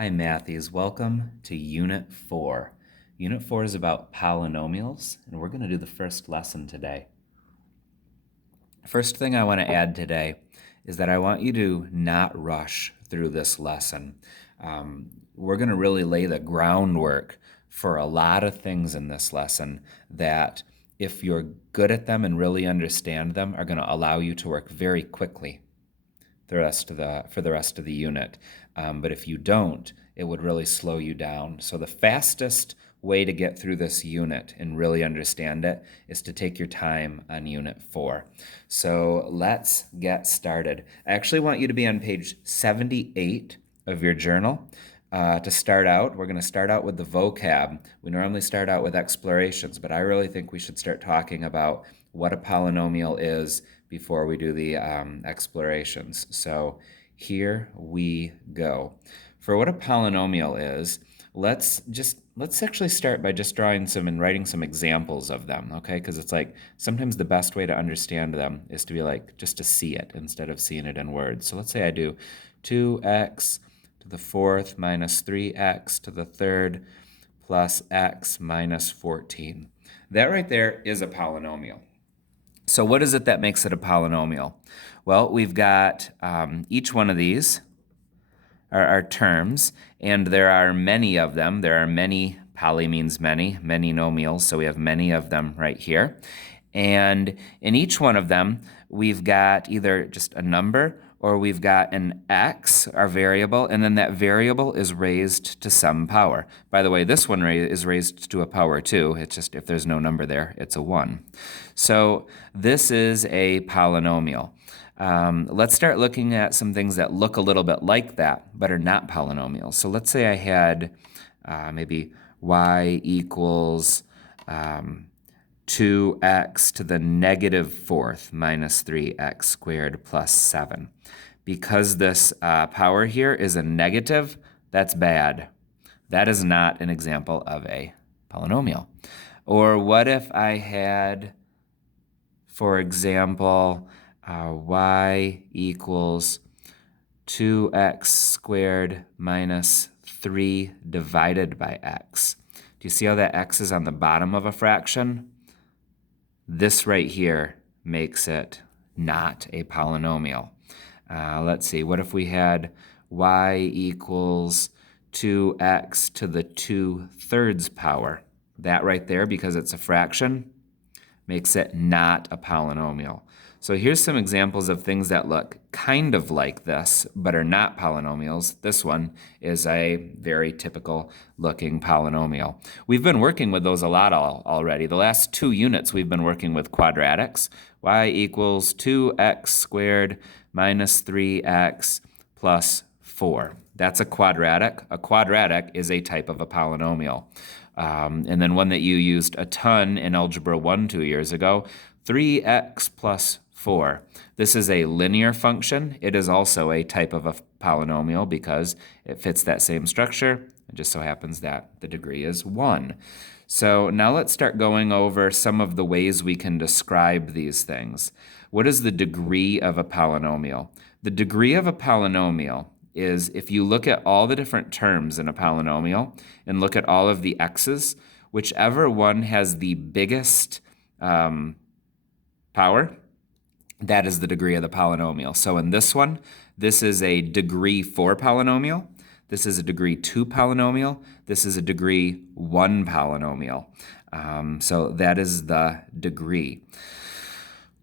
Hi, Matthews. Welcome to Unit 4. Unit 4 is about polynomials, and we're going to do the first lesson today. First thing I want to add today is that I want you to not rush through this lesson. We're going to really lay the groundwork for a lot of things in this lesson that, if you're good at them and really understand them, are going to allow you to work very quickly for the rest of the unit. But if you don't, it would really slow you down. So the fastest way to get through this unit and really understand it is to take your time on Unit 4. So let's get started. I actually want you to be on page 78 of your journal. To start out, we're going to start out with the vocab. We normally start out with explorations, but I really think we should start talking about what a polynomial is before we do the explorations. So here we go. For what a polynomial is, let's actually start by just drawing some and writing some examples of them, okay? Because it's like sometimes the best way to understand them is to be like just to see it instead of seeing it in words. So let's say I do 2x to the fourth minus 3x to the third plus x minus 14. That right there is a polynomial. So what is it that makes it a polynomial? Well, we've got each one of these are terms, and there are many of them. There are many, poly means many nomials, so we have many of them right here. And in each one of them, we've got either just a number or we've got an x, our variable, and then that variable is raised to some power. By the way, this one is raised to a power 2. It's just if there's no number there, it's a 1. So this is a polynomial. Let's start looking at some things that look a little bit like that, but are not polynomials. So let's say I had maybe y equals 2x to the negative fourth minus 3x squared plus 7. Because this power here is a negative, that's bad. That is not an example of a polynomial. Or what if I had, for example, y equals 2x squared minus 3 divided by x. Do you see how that x is on the bottom of a fraction? This right here makes it not a polynomial. Let's see, what if we had y equals 2x to the 2/3 power? That right there, because it's a fraction, makes it not a polynomial. So here's some examples of things that look kind of like this, but are not polynomials. This one is a very typical looking polynomial. We've been working with those a lot already. The last 2 units we've been working with quadratics. Y equals 2x squared minus 3x plus 4. That's a quadratic. A quadratic is a type of a polynomial. And then one that you used a ton in Algebra 1 2 years ago, 3x plus 4. This is a linear function. It is also a type of a polynomial because it fits that same structure. It just so happens that the degree is 1. So now let's start going over some of the ways we can describe these things. What is the degree of a polynomial? The degree of a polynomial is if you look at all the different terms in a polynomial and look at all of the x's, whichever one has the biggest power, that is the degree of the polynomial. So in this one, this is a degree 4 polynomial. This is a degree 2 polynomial. This is a degree 1 polynomial. So that is the degree.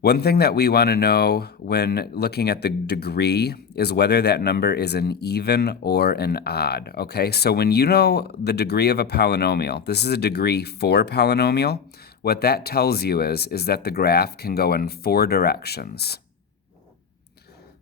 One thing that we want to know when looking at the degree is whether that number is an even or an odd, okay? So when you know the degree of a polynomial, this is a degree 4 polynomial, what that tells you is that the graph can go in 4 directions.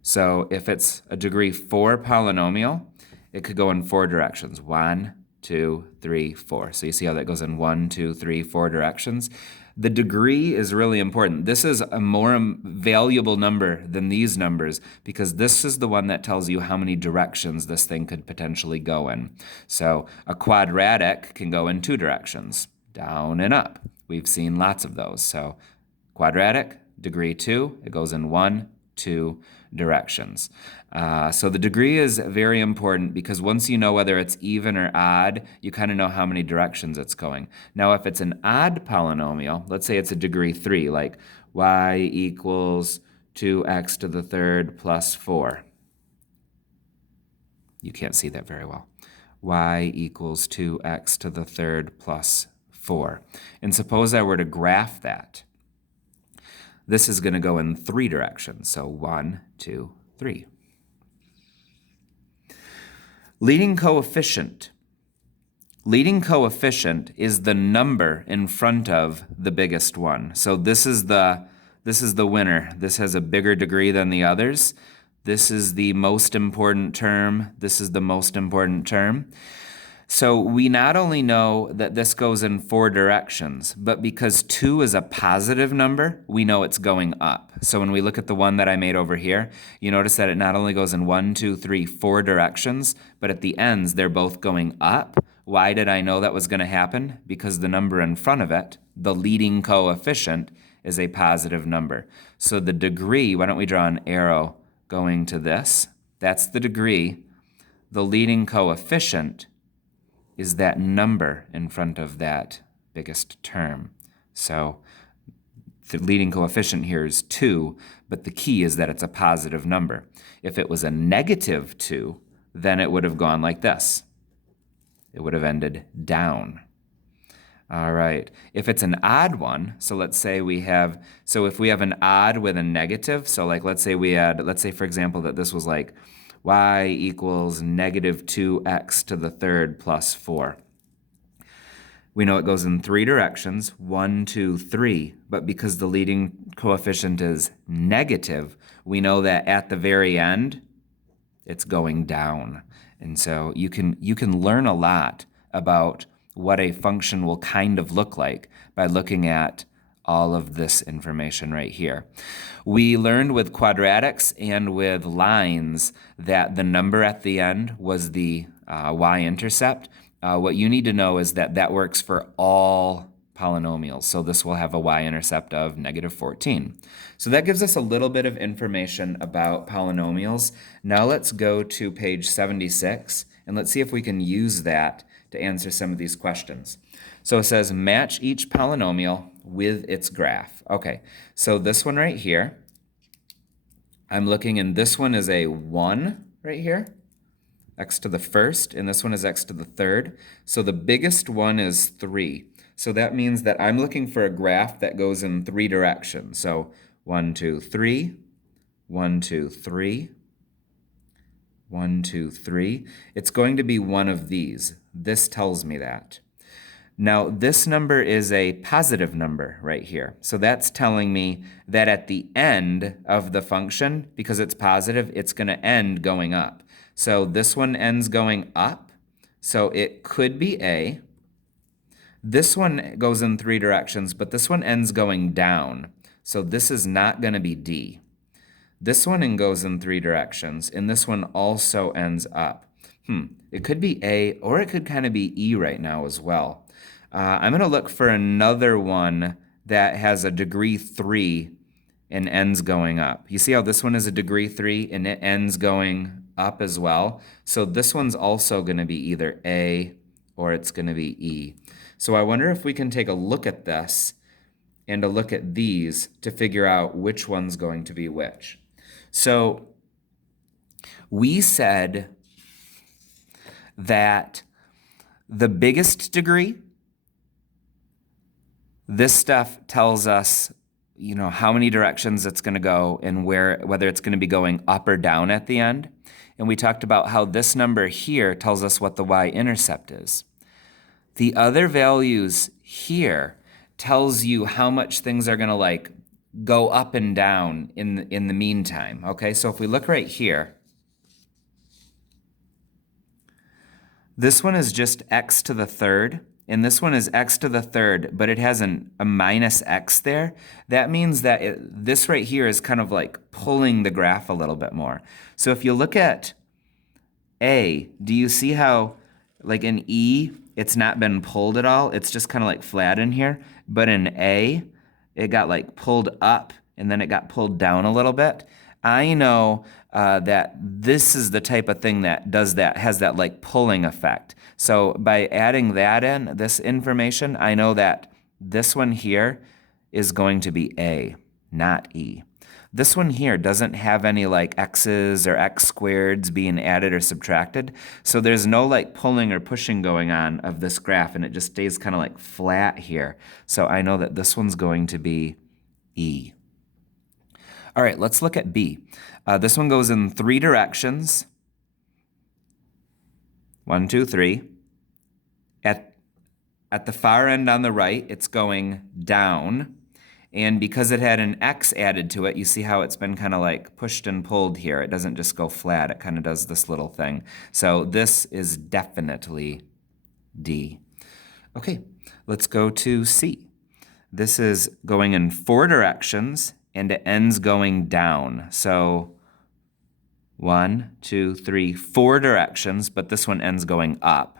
So if it's a degree 4 polynomial, it could go in 4 directions. 1, 2, 3, 4. So you see how that goes in 1, 2, 3, 4 directions? The degree is really important. This is a more valuable number than these numbers because this is the one that tells you how many directions this thing could potentially go in. So a quadratic can go in 2 directions, down and up. We've seen lots of those. So quadratic, degree 2, it goes in 1, 2 directions. So the degree is very important because once you know whether it's even or odd, you kind of know how many directions it's going. Now, if it's an odd polynomial, let's say it's a degree 3, like y equals 2x to the third plus 4. You can't see that very well. Y equals 2x to the third plus 4. And suppose I were to graph that. This is going to go in 3 directions. So 1, 2, 3. Leading coefficient. Leading coefficient is the number in front of the biggest one. So this is the winner. This has a bigger degree than the others. This is the most important term. This is the most important term. So we not only know that this goes in 4 directions, but because 2 is a positive number, we know it's going up. So when we look at the one that I made over here, you notice that it not only goes in 1, 2, 3, 4 directions, but at the ends, they're both going up. Why did I know that was going to happen? Because the number in front of it, the leading coefficient, is a positive number. So the degree, why don't we draw an arrow going to this? That's the degree. The leading coefficient is that number in front of that biggest term. So the leading coefficient here is 2, but the key is that it's a positive number. If it was a negative 2, then it would have gone like this. It would have ended down. All right. If it's an odd one, so let's say if we have an odd with a negative, so like let's say for example that this was like y equals negative 2x to the third plus 4. We know it goes in 3 directions, 1, 2, 3, but because the leading coefficient is negative, we know that at the very end, it's going down. And so you can learn a lot about what a function will kind of look like by looking at all of this information right here. We learned with quadratics and with lines that the number at the end was the y-intercept. What you need to know is that that works for all polynomials. So this will have a y-intercept of negative 14. So that gives us a little bit of information about polynomials. Now let's go to page 76 and let's see if we can use that to answer some of these questions. So it says match each polynomial with its graph. Okay, so this one right here, I'm looking, and this one is a 1 right here, x to the first, and this one is x to the third. So the biggest one is 3. So that means that I'm looking for a graph that goes in 3 directions. So 1, 2, 3, 1, 2, 3, 1, 2, 3. It's going to be one of these. This tells me that. Now, this number is a positive number right here. So that's telling me that at the end of the function, because it's positive, it's going to end going up. So this one ends going up. So it could be A. This one goes in 3 directions, but this one ends going down. So this is not going to be D. This one goes in 3 directions, and this one also ends up. It could be A, or it could kind of be E right now as well. I'm going to look for another one that has a degree 3 and ends going up. You see how this one is a degree 3 and it ends going up as well? So this one's also going to be either A or it's going to be E. So I wonder if we can take a look at this and a look at these to figure out which one's going to be which. So we said that the biggest degree, this stuff tells us, how many directions it's going to go and whether it's going to be going up or down at the end. And we talked about how this number here tells us what the y-intercept is. The other values here tells you how much things are going to go up and down in the meantime. Okay, so if we look right here, this one is just x to the third, and this one is x to the third, but it has a minus x there. That means that this right here is kind of like pulling the graph a little bit more. So if you look at A, do you see how, like in E, it's not been pulled at all? It's just kind of like flat in here. But in A, it got like pulled up, and then it got pulled down a little bit. I know that this is the type of thing that does that, has that like pulling effect. So by adding that in, this information, I know that this one here is going to be A, not E. This one here doesn't have any like x's or x squareds being added or subtracted. So there's no like pulling or pushing going on of this graph, and it just stays kind of like flat here. So I know that this one's going to be E. All right, let's look at B. This one goes in 3 directions. 1, 2, 3. At the far end on the right, it's going down. And because it had an X added to it, you see how it's been kind of like pushed and pulled here. It doesn't just go flat. It kind of does this little thing. So this is definitely D. Okay, let's go to C. This is going in 4 directions, and it ends going down. So 1, 2, 3, 4 directions, but this one ends going up.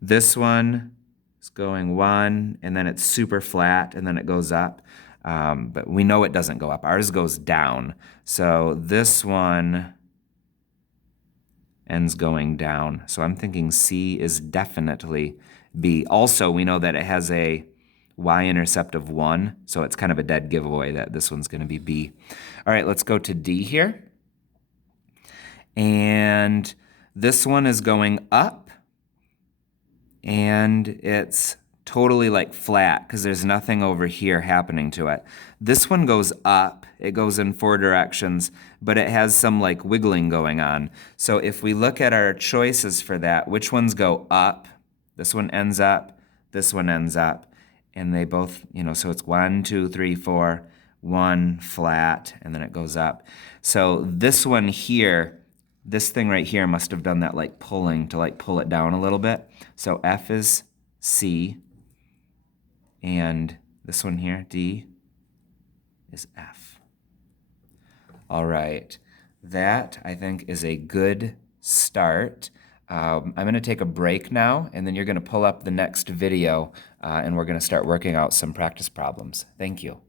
This one is going 1, and then it's super flat, and then it goes up. But we know it doesn't go up. Ours goes down. So this one ends going down. So I'm thinking C is definitely B. Also, we know that it has a y-intercept of 1, so it's kind of a dead giveaway that this one's going to be B. All right, let's go to D here. And this one is going up, and it's totally like flat because there's nothing over here happening to it. This one goes up. It goes in 4 directions, but it has some like wiggling going on. So if we look at our choices for that, which ones go up? This one ends up, this one ends up, and they both, so it's 1, 2, 3, 4, 1 flat, and then it goes up. So this one here, this thing right here must have done that like pulling to like pull it down a little bit. So F is C, and this one here, D, is F. All right, that I think is a good start. I'm going to take a break now, and then you're going to pull up the next video, and we're going to start working out some practice problems. Thank you.